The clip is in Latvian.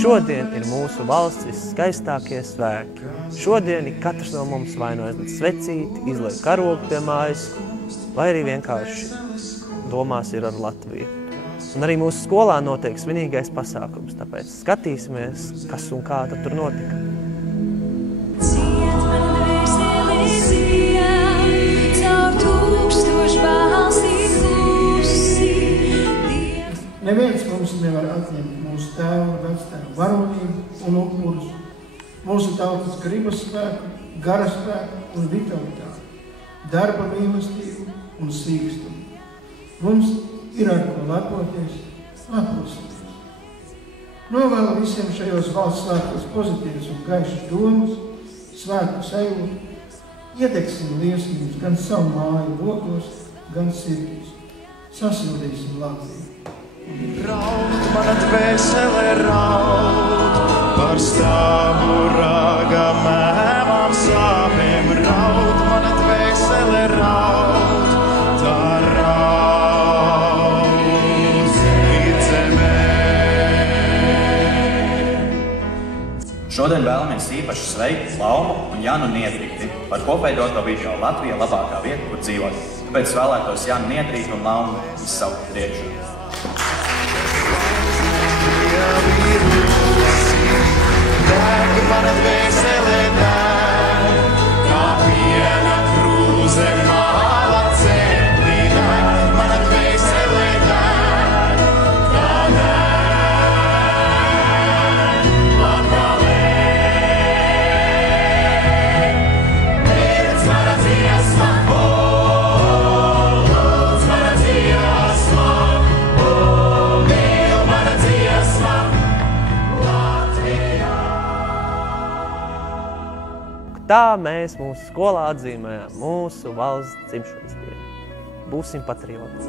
šodien ir mūsu valsts visskaistākie svētki. Šodien katrs no mums vai nu aizliek svecīti, izliek karogu pie mājas, vai arī vienkārši domās ir ar Latviju. Un arī mūsu skolā notiek svinīgais pasākums, tāpēc skatīsimies, kas un kā tad tur notika. Neviens mums nevar atņemt mūsu tēvu un vectēvu varonību un upurus, mūsu tautas gribas spēku, gara spēku un vitalitāti, darba mīlestību un sīkstumu. Mums ir ar ko lepoties, leposimies. Novēlu visiem šajos valsts svētkos pozitīvas un gaišas domas, svētku sajūtu, iedegsim liesmības gan savu māju logos, gan sirdīs. Sasildīsim Latviju. Raud, mana dvēsele raud, par stāvu rāga mēmām sāpēm. Raud, mana dvēsele raud, tā raud vidzemē. Šodien vēlamies īpaši sveikt Laumu un Janu Niedrīti par kopveidoto video Latvija labākā vieta, kur dzīvot. Tāpēc vēlētos Janu Niedrīti un Laumu izsaukt priekšā. Deg mana dvēsele deg, kā piena krūze māla ceplī. Deg mana dvēsele deg, kā deg Latgalē. Mīlēts mana dziesma, lūdz mana dziesma, mīl mana dziesma. Tā mēs mūsu skolā atzīmējām mūsu valsts dzimšanas dienu. Būsim patrioti!